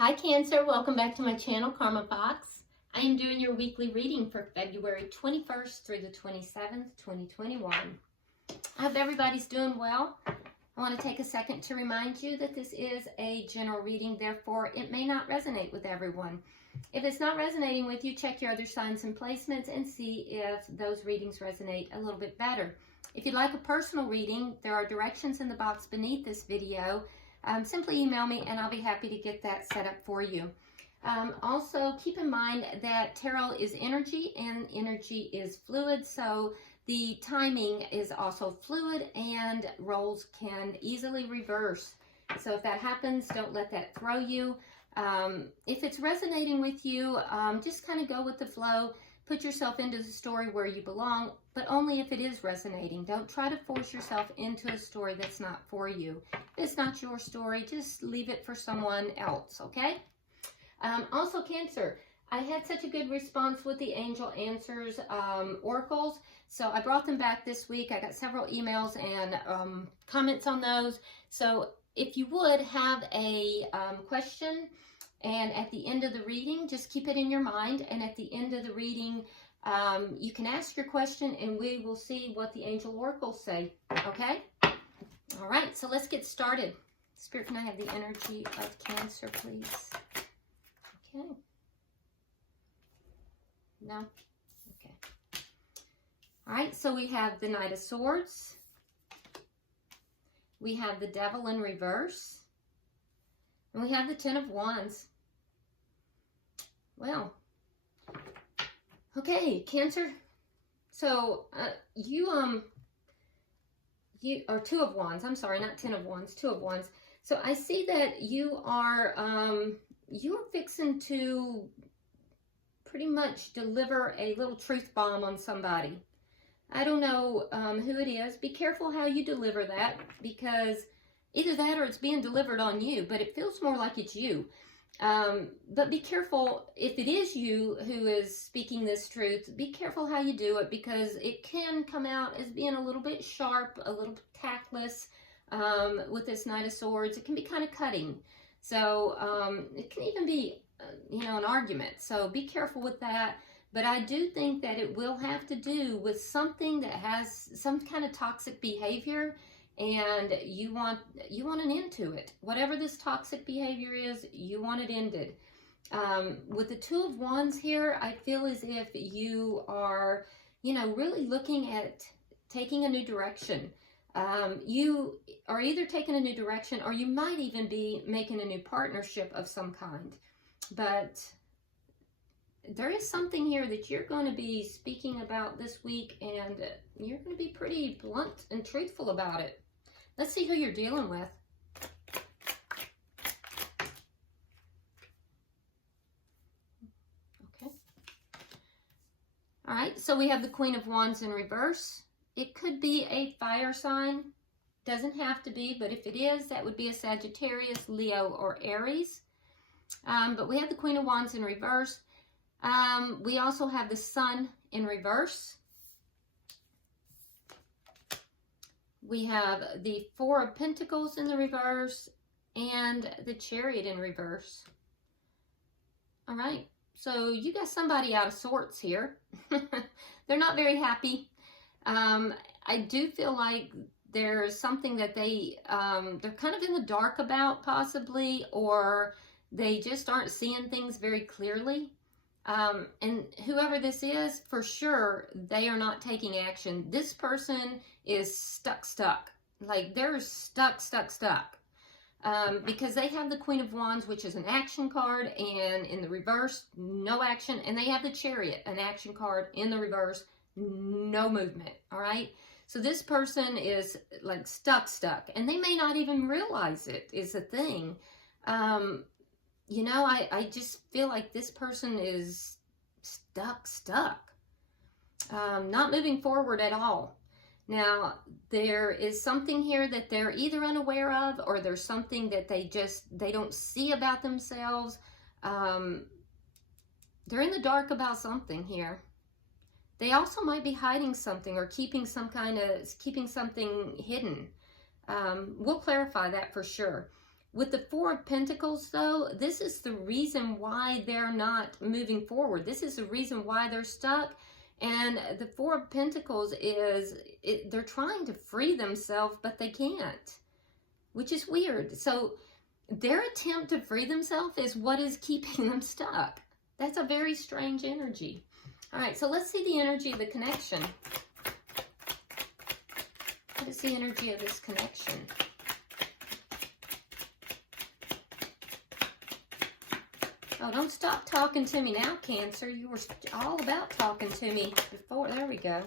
Hi Cancer, welcome back to my channel, Karma Fox. I am doing your weekly reading for February 21st through the 27th, 2021. I hope everybody's doing well. I want to take a second to remind you that this is a general reading, therefore it may not resonate with everyone. If it's not resonating with you, check your other signs and placements and see if those readings resonate a little bit better. If you'd like a personal reading, there are directions in the box beneath this video. Simply email me and I'll be happy to get that set up for you. Also, keep in mind that tarot is energy and energy is fluid, so the timing is also fluid and roles can easily reverse. So if that happens, don't let that throw you. If it's resonating with you, just kind of go with the flow. Put yourself into the story where you belong, but only if it is resonating. Don't try to force yourself into a story that's not for you. If it's not your story, just leave it for someone else, okay? Also, Cancer, I had such a good response with the Angel Answers oracles, so I brought them back this week. I got several emails and comments on those. So if you would have a question, and at the end of the reading, just keep it in your mind. And at the end of the reading, you can ask your question and we will see what the angel oracles say. Okay? All right, so let's get started. Spirit, can I have the energy of Cancer, please? Okay. No? Okay. All right, so we have the Knight of Swords. We have the Devil in reverse. And we have the Ten of Wands. Well, okay, Cancer. So you are Two of Wands. I'm sorry, not Ten of Wands. Two of Wands. So I see that you are you're fixing to pretty much deliver a little truth bomb on somebody. I don't know who it is. Be careful how you deliver that, because either that or it's being delivered on you, but it feels more like it's you. But be careful, if it is you who is speaking this truth, be careful how you do it, because it can come out as being a little bit sharp, a little tactless with this Knight of Swords. It can be kind of cutting. So it can even be, an argument. So be careful with that. But I do think that it will have to do with something that has some kind of toxic behavior, and you want an end to it. Whatever this toxic behavior is, you want it ended. With the Two of Wands here, I feel as if you are, really looking at taking a new direction. You are either taking a new direction, or you might even be making a new partnership of some kind. But there is something here that you're going to be speaking about this week, and you're going to be pretty blunt and truthful about it. Let's see who you're dealing with. Okay. All right, so we have the Queen of Wands in reverse. It could be a fire sign. Doesn't have to be, but if it is, that would be a Sagittarius, Leo, or Aries. But we have the Queen of Wands in reverse. We also have the Sun in reverse. We have the Four of Pentacles in the reverse and the Chariot in reverse. All right, so you got somebody out of sorts here. They're not very happy. I do feel like there's something that they're kind of in the dark about, possibly, or they just aren't seeing things very clearly. And whoever this is, for sure, they are not taking action. This person is stuck. Like, they're stuck. Because they have the Queen of Wands, which is an action card, and in the reverse, no action. And they have the Chariot, an action card, in the reverse, no movement, all right? So this person is, like, stuck. And they may not even realize it is a thing. I just feel like this person is stuck. Not moving forward at all. Now, there is something here that they're either unaware of, or there's something that they don't see about themselves. They're in the dark about something here. They also might be hiding something or keeping something hidden. We'll clarify that for sure. With the Four of Pentacles, though, this is the reason why they're not moving forward. This is the reason why they're stuck. And the Four of Pentacles is, they're trying to free themselves, but they can't, which is weird. So their attempt to free themselves is what is keeping them stuck. That's a very strange energy. All right, so let's see the energy of the connection. What is the energy of this connection? Oh, don't stop talking to me now, Cancer. You were all about talking to me before. There we go.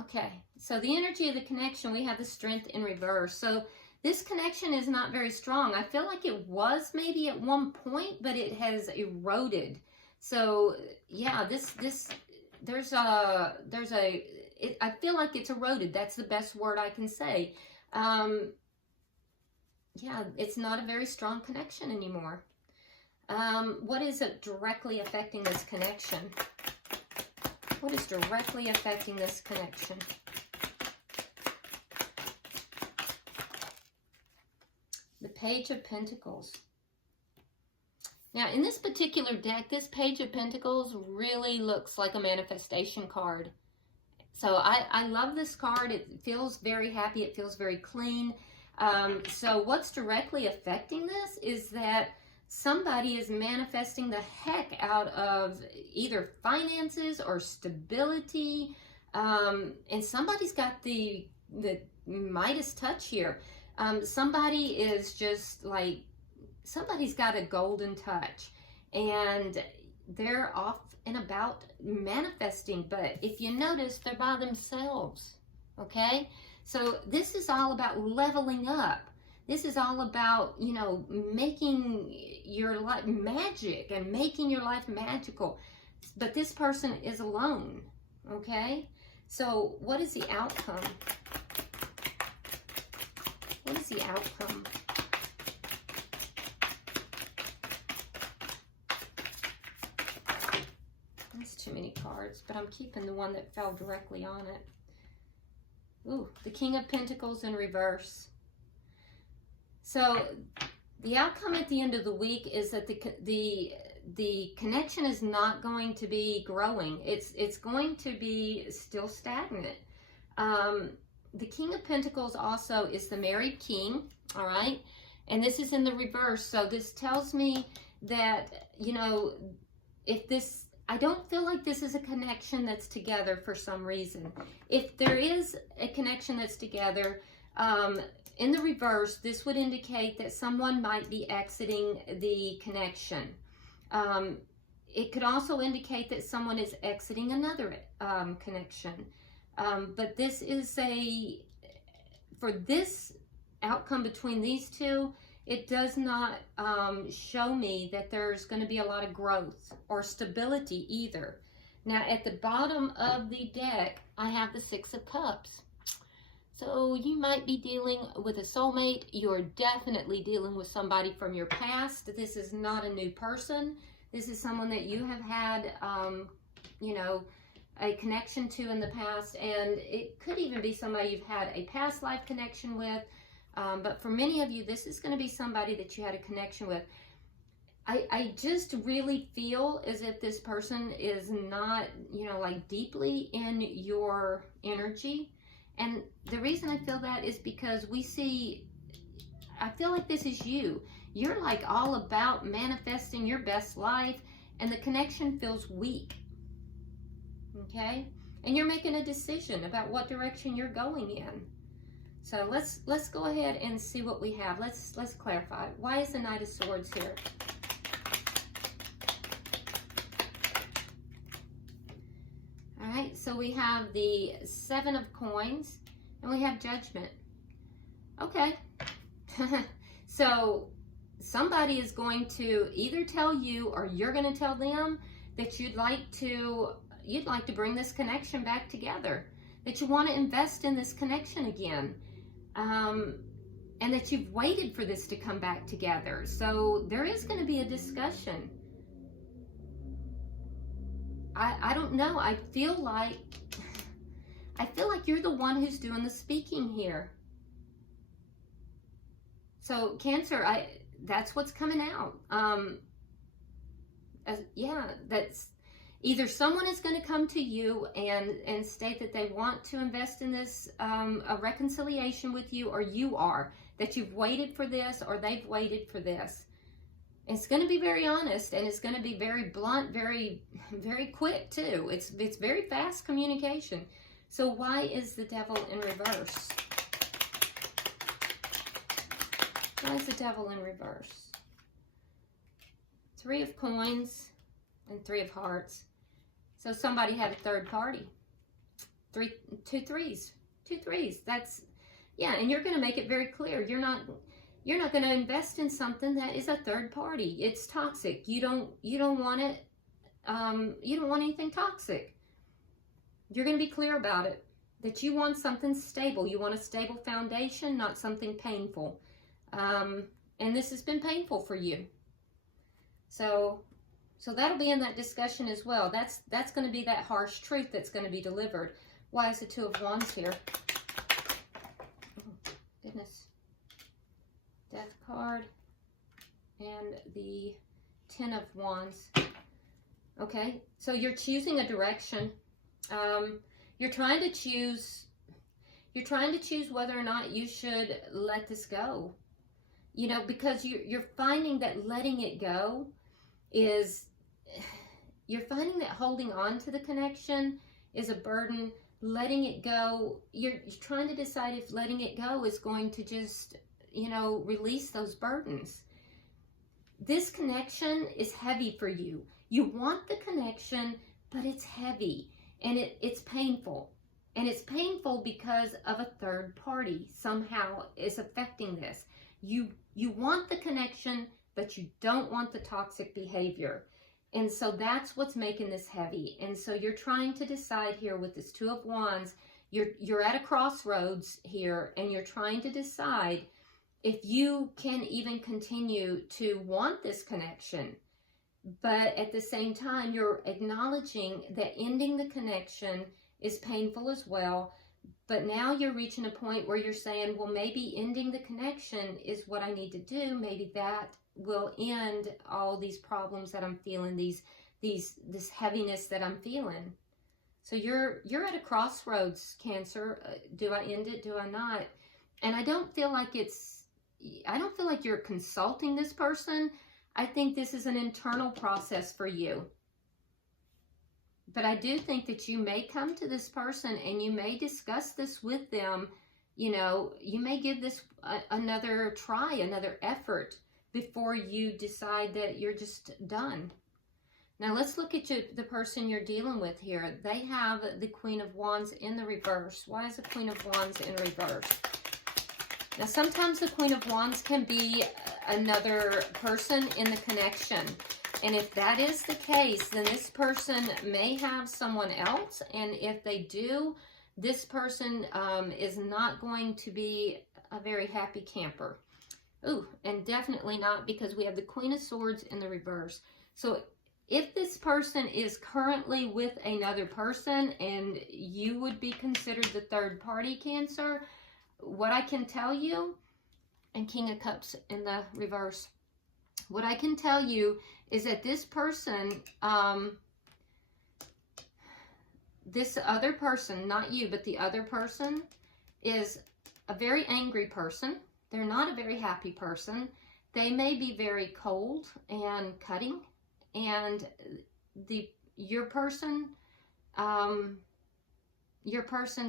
Okay, so the energy of the connection, we have the Strength in reverse. So this connection is not very strong. I feel like it was maybe at one point, but it has eroded. So yeah, I feel like it's eroded. That's the best word I can say. Yeah, it's not a very strong connection anymore. What is it directly affecting this connection? What is directly affecting this connection? The Page of Pentacles. Now, in this particular deck, this Page of Pentacles really looks like a manifestation card. So I love this card. It feels very happy. It feels very clean. So what's directly affecting this is that somebody is manifesting the heck out of either finances or stability. And somebody's got the Midas touch here. Somebody is just like, somebody's got a golden touch. And they're off and about manifesting. But if you notice, they're by themselves. Okay? So this is all about leveling up. This is all about, you know, making your life magic and making your life magical. But this person is alone, okay? So what is the outcome? What is the outcome? That's too many cards, but I'm keeping the one that fell directly on it. Ooh, the King of Pentacles in reverse. So the outcome at the end of the week is that the connection is not going to be growing. It's going to be still stagnant. The King of Pentacles also is the married king, all right? And this is in the reverse. So this tells me that, you know, I don't feel like this is a connection that's together for some reason. If there is a connection that's together, in the reverse, this would indicate that someone might be exiting the connection. It could also indicate that someone is exiting another connection. But this is for this outcome between these two, it does not show me that there's going to be a lot of growth or stability either. Now, at the bottom of the deck, I have the Six of Cups. So you might be dealing with a soulmate. You're definitely dealing with somebody from your past. This is not a new person. This is someone that you have had, you know, a connection to in the past. And it could even be somebody you've had a past life connection with. But for many of you, this is going to be somebody that you had a connection with. I just really feel as if this person is not, you know, like deeply in your energy. And the reason I feel that is because I feel like this is you. You're like all about manifesting your best life, and the connection feels weak. Okay? And you're making a decision about what direction you're going in. So let's go ahead and see what we have. Let's clarify. Why is the Knight of Swords here? All right, so we have the Seven of Coins, and we have Judgment. Okay. So somebody is going to either tell you or you're going to tell them that you'd like to bring this connection back together, that you want to invest in this connection again, and that you've waited for this to come back together. So there is going to be a discussion. I don't know. I feel like you're the one who's doing the speaking here. So Cancer, that's what's coming out. Yeah, that's either someone is going to come to you and state that they want to invest in this, a reconciliation with you, or you are, that you've waited for this, or they've waited for this. It's going to be very honest, and it's going to be very blunt, very, very quick too. It's very fast communication. So why is the Devil in reverse? Why is the Devil in reverse? Three of Coins and Three of Hearts. So somebody had a third party. Two threes. That's, yeah, and you're going to make it very clear. You're not going to invest in something that is a third party. It's toxic. You don't want it. You don't want anything toxic. You're going to be clear about it. That you want something stable. You want a stable foundation, not something painful. And this has been painful for you. So that'll be in that discussion as well. That's going to be that harsh truth that's going to be delivered. Why is the Two of Wands here? Oh, goodness. Death card and the Ten of Wands. Okay, so you're choosing a direction. You're trying to choose whether or not you should let this go. You know, because you're finding that letting it go is, you're finding that holding on to the connection is a burden. Letting it go, you're trying to decide if letting it go is going to just, you know, release those burdens. This connection is heavy for you. You want the connection, but it's heavy, and it's painful. And it's painful because of a third party somehow is affecting this. You want the connection, but you don't want the toxic behavior. And so that's what's making this heavy. And so you're trying to decide here with this Two of Wands, you're at a crossroads here, and you're trying to decide if you can even continue to want this connection. But at the same time, you're acknowledging that ending the connection is painful as well. But now you're reaching a point where you're saying, well, maybe ending the connection is what I need to do. Maybe that will end all these problems that I'm feeling, this heaviness that I'm feeling. So you're at a crossroads, Cancer. Do I end it? Do I not? And I don't feel like you're consulting this person. I think this is an internal process for you. But I do think that you may come to this person and you may discuss this with them. You know, you may give this another try, another effort before you decide that you're just done. Now let's look at the person you're dealing with here. They have the Queen of Wands in the reverse. Why is the Queen of Wands in reverse? Now sometimes the Queen of Wands can be another person in the connection. And if that is the case, then this person may have someone else. And if they do, this person is not going to be a very happy camper. Ooh, and definitely not, because we have the Queen of Swords in the reverse. So if this person is currently with another person and you would be considered the third party, Cancer, what I can tell you, and King of Cups in the reverse, what I can tell you is that this person, this other person, not you, but the other person, is a very angry person. They're not a very happy person. They may be very cold and cutting, and your person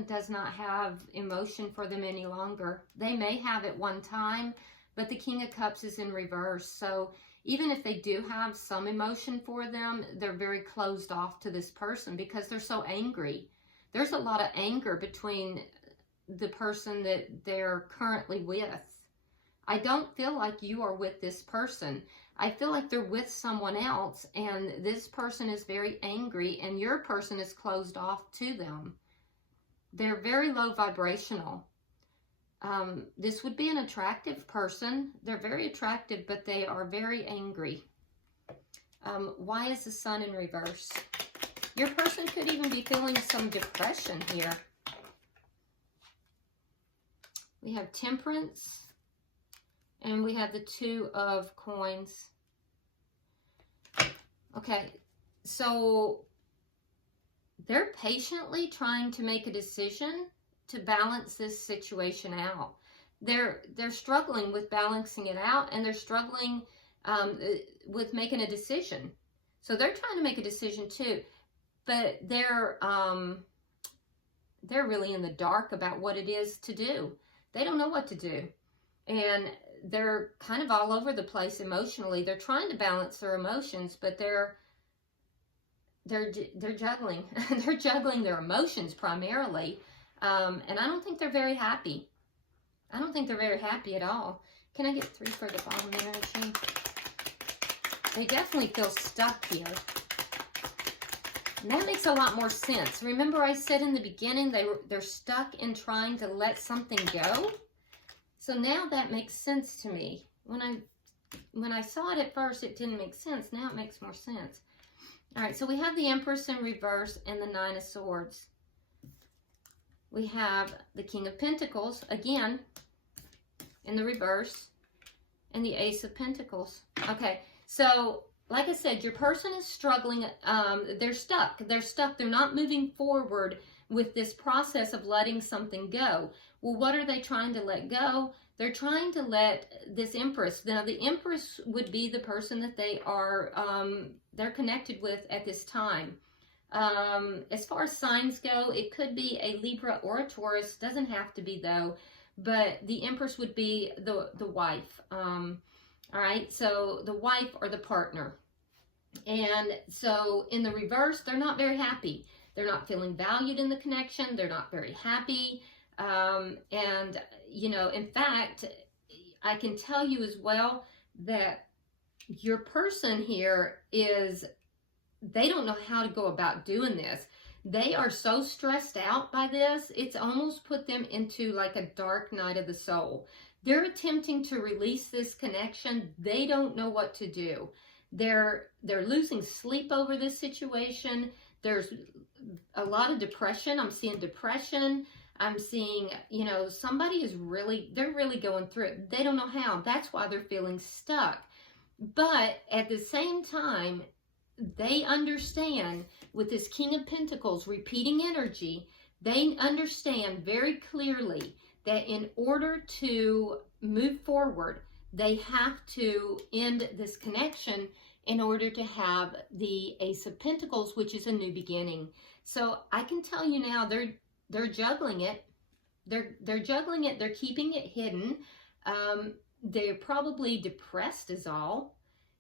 does not have emotion for them any longer. They may have at one time, but the King of Cups is in reverse. So even if they do have some emotion for them, they're very closed off to this person because they're so angry. There's a lot of anger between the person that they're currently with. I don't feel like you are with this person. I feel like they're with someone else, and this person is very angry, and your person is closed off to them. They're very low vibrational. This would be an attractive person. They're very attractive, but they are very angry. Why is the Sun in reverse? Your person could even be feeling some depression here. We have Temperance And we have the Two of Coins. Okay, so they're patiently trying to make a decision to balance this situation out. They're struggling with balancing it out, and they're struggling with making a decision. So they're trying to make a decision too, but they're really in the dark about what it is to do. They don't know what to do, and they're kind of all over the place emotionally. They're trying to balance their emotions, but they're juggling. They're juggling their emotions primarily, and I don't think they're very happy. I don't think they're very happy at all. Can I get 3 for the bottom energy? They definitely feel stuck here. And that makes a lot more sense. Remember I said in the beginning they're stuck in trying to let something go? So now that makes sense to me. When I saw it at first, it didn't make sense. Now it makes more sense. All right, so we have the Empress in reverse and the Nine of Swords. We have the King of Pentacles, again, in the reverse, and the Ace of Pentacles. Okay, so like I said, your person is struggling. They're stuck. They're stuck. They're not moving forward with this process of letting something go. Well, what are they trying to let go? They're trying to let this Empress. Now, the Empress would be the person that they are, they're connected with at this time. As far as signs go, it could be a Libra or a Taurus. Doesn't have to be, though. But the Empress would be the wife. All right, so the wife or the partner. And so in the reverse, they're not very happy. They're not feeling valued in the connection. They're not very happy. And, you know, in fact, I can tell you as well that your person here they don't know how to go about doing this. They are so stressed out by this, it's almost put them into like a dark night of the soul. They're attempting to release this connection. They don't know what to do. They're losing sleep over this situation. There's a lot of depression. I'm seeing depression. I'm seeing, you know, somebody is they're really going through it. They don't know how. That's why they're feeling stuck. But at the same time, they understand with this King of Pentacles repeating energy, they understand very clearly that in order to move forward, they have to end this connection in order to have the Ace of Pentacles, which is a new beginning. So I can tell you now, they're juggling it. They're juggling it. They're keeping it hidden. They're probably depressed is all.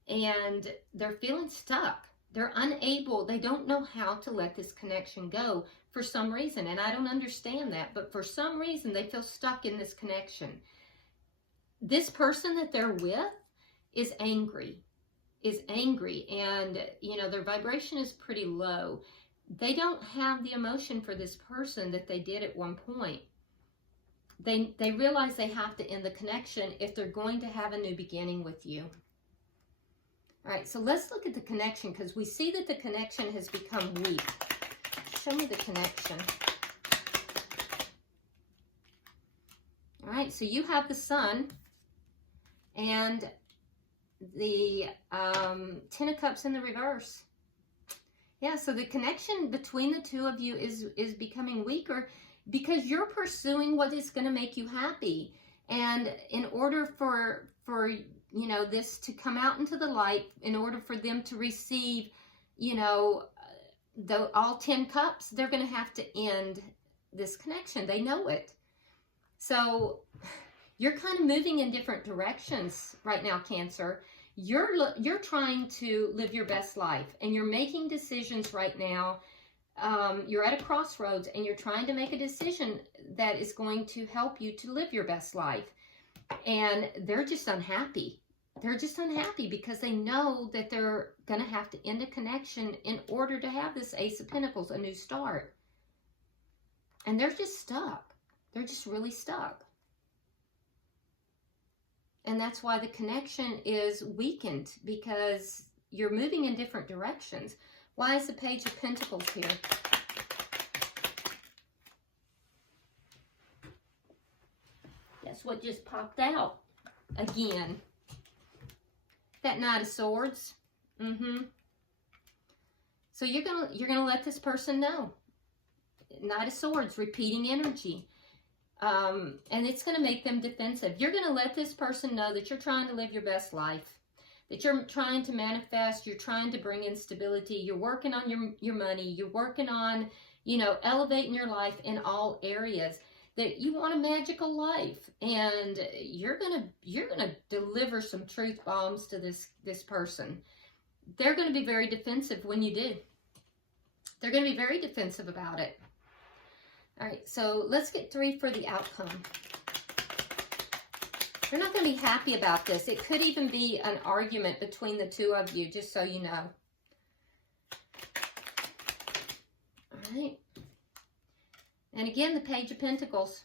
And they're feeling stuck. They're unable, they don't know how to let this connection go for some reason. And I don't understand that, but for some reason they feel stuck in this connection. This person that they're with is angry, and, you know, their vibration is pretty low. They don't have the emotion for this person that they did at one point. They realize they have to end the connection if they're going to have a new beginning with you. All right, so let's look at the connection, because we see that the connection has become weak. Show me the connection. All right, so you have the Sun and the Ten of Cups in the reverse. Yeah, so the connection between the two of you is becoming weaker because you're pursuing what is going to make you happy. And in order for you know, this to come out into the light, in order for them to receive, you know, all 10 cups, they're going to have to end this connection. They know it. So you're kind of moving in different directions right now, Cancer. You're trying to live your best life, and you're making decisions right now. You're at a crossroads, and you're trying to make a decision that is going to help you to live your best life. And they're just unhappy. They're just unhappy because they know that they're going to have to end a connection in order to have this Ace of Pentacles, a new start. And they're just stuck. They're just really stuck. And that's why the connection is weakened, because you're moving in different directions. Why is the Page of Pentacles here? Guess what just popped out? again. That Knight of Swords. So you're gonna let this person know. Knight of Swords, repeating energy. And it's gonna make them defensive. You're gonna let this person know that you're trying to live your best life, that you're trying to manifest, you're trying to bring in stability, you're working on your money, you're working on, you know, elevating your life in all areas, that you want a magical life, and you're gonna deliver some truth bombs to this person. They're gonna be very defensive when you do. They're gonna be very defensive about it. All right, so let's get 3 for the outcome. You're not going to be happy about this. It could even be an argument between the two of you, just so you know. All right. And again, the Page of Pentacles.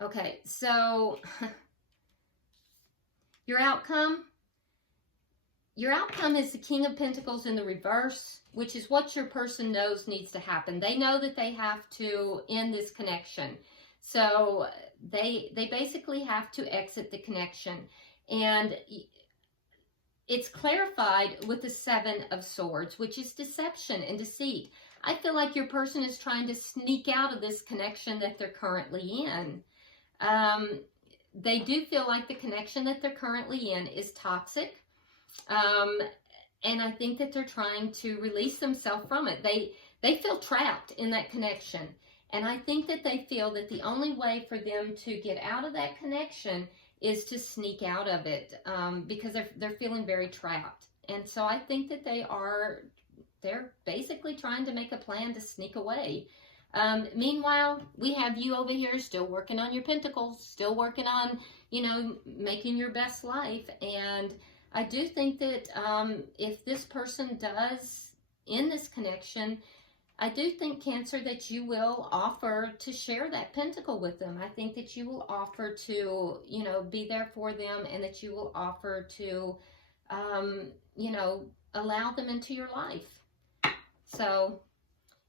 Okay, so your outcome is the King of Pentacles in the reverse, which is what your person knows needs to happen. They know that they have to end this connection. So they basically have to exit the connection. And it's clarified with the 7 of Swords, which is deception and deceit. I feel like your person is trying to sneak out of this connection that they're currently in. They do feel like the connection that they're currently in is toxic. And I think that they're trying to release themselves from it. They feel trapped in that connection. And I think that they feel that the only way for them to get out of that connection is to sneak out of it, because they're feeling very trapped. And so I think that they're basically trying to make a plan to sneak away. Meanwhile, we have you over here still working on your pentacles, still working on, you know, making your best life. And I do think that if this person does end this connection, I do think, Cancer, that you will offer to share that pentacle with them. I think that you will offer to, you know, be there for them, and that you will offer to, you know, allow them into your life. So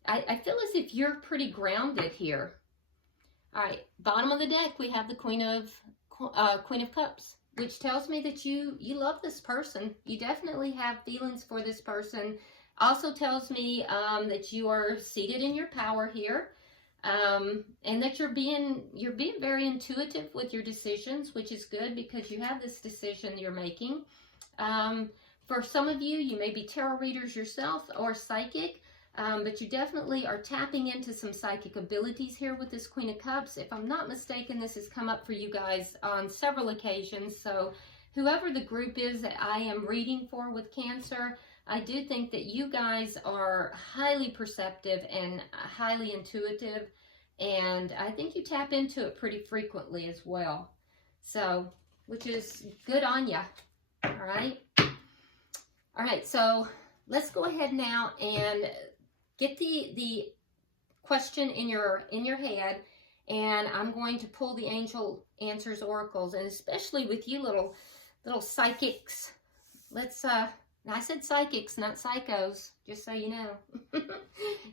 I feel as if you're pretty grounded here. All right, bottom of the deck, we have the Queen of Cups, which tells me that you love this person. You definitely have feelings for this person. Also tells me that you are seated in your power here, and that you're being very intuitive with your decisions, which is good because you have this decision you're making. For some of you, you may be tarot readers yourself or psychic, but you definitely are tapping into some psychic abilities here with this Queen of Cups. If I'm not mistaken, this has come up for you guys on several occasions. So whoever the group is that I am reading for with Cancer, I do think that you guys are highly perceptive and highly intuitive, and I think you tap into it pretty frequently as well. So, which is good on ya. All right. All right. So let's go ahead now and get the question in your head, and I'm going to pull the Angel Answers oracles, and especially with you little psychics. Let's I said psychics, not psychos, just so you know.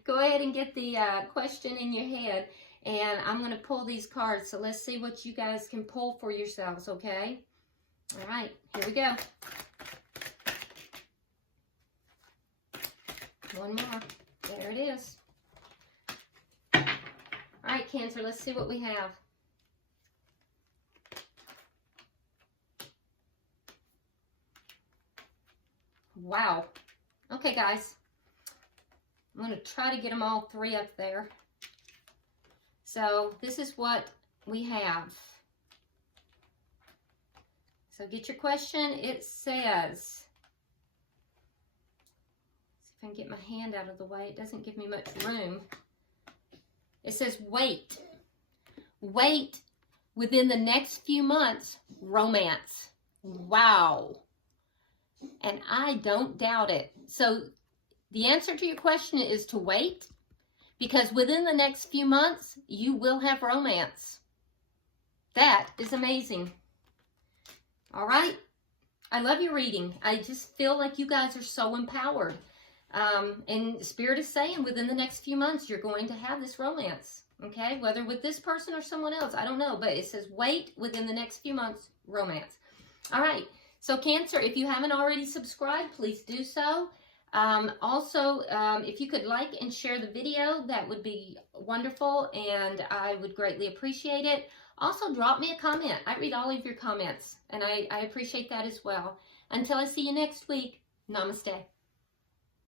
Go ahead and get the question in your head, and I'm going to pull these cards. So let's see what you guys can pull for yourselves, okay? All right, here we go. One more. There it is. All right, Cancer, let's see what we have. Wow. Okay, guys. I'm going to try to get them all 3 up there. So this is what we have. So get your question. It says, see if I can get my hand out of the way. It doesn't give me much room. It says, wait. Wait within the next few months, romance. Wow. And I don't doubt it. So the answer to your question is to wait, because within the next few months, you will have romance. That is amazing. All right. I love your reading. I just feel like you guys are so empowered. And Spirit is saying within the next few months, you're going to have this romance. Okay, whether with this person or someone else, I don't know, but it says wait within the next few months, romance. All right, so Cancer, if you haven't already subscribed, please do so. Also, if you could like and share the video, that would be wonderful, and I would greatly appreciate it. Also, drop me a comment. I read all of your comments, and I appreciate that as well. Until I see you next week, namaste.